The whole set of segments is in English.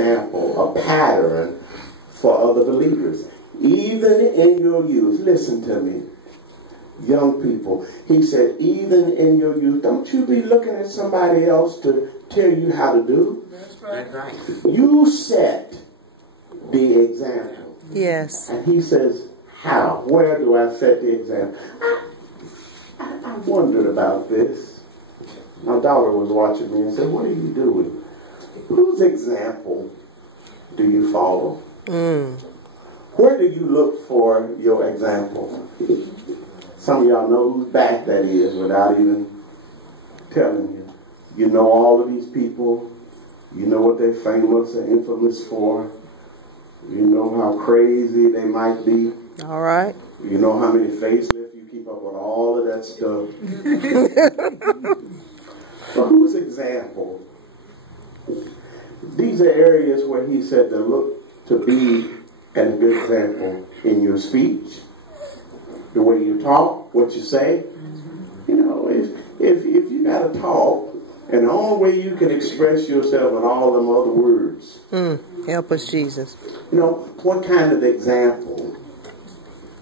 example, a pattern for other believers. Even in your youth, listen to me, young people. He said, even in your youth, don't you be looking at somebody else to tell you how to do. That's right. You set the example. Yes. And he says, how? Where do I set the example? I wondered about this. My daughter was watching me and said, what are you doing? Whose example do you follow? Where do you look for your example? Some of y'all know whose back that is without even telling you. You know all of these people. You know what they're famous and infamous for. You know how crazy they might be. All right. You know how many facelifts you keep up with all of that stuff. But whose example? These are areas where he said to look to be a good example in your speech, the way you talk, what you say. You know, if you got to talk, and the only way you can express yourself in all them other words. Help us, Jesus. You know, what kind of example?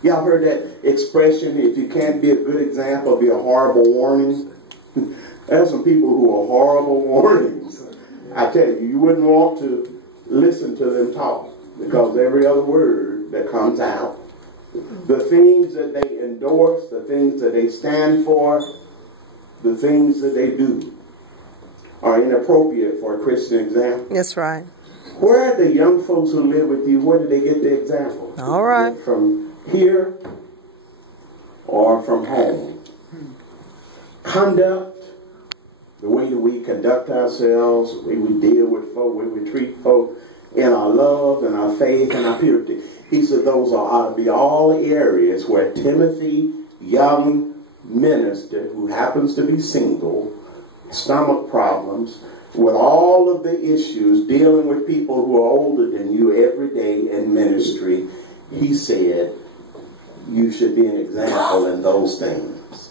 Y'all heard that expression, if you can't be a good example, be a horrible warning? There's some people who are horrible warnings. I tell you, you wouldn't want to listen to them talk, because every other word that comes out, the things that they endorse, the things that they stand for, the things that they do are inappropriate for a Christian example. That's right. Where are the young folks who live with you, where do they get the example? All right. From here or from home? Conduct, the way that we conduct ourselves, the way we deal with folk, the way we treat folk, in our love and our faith and our purity. He said those ought to be all areas where Timothy, young minister who happens to be single, stomach problems, with all of the issues, dealing with people who are older than you every day in ministry, he said you should be an example in those things.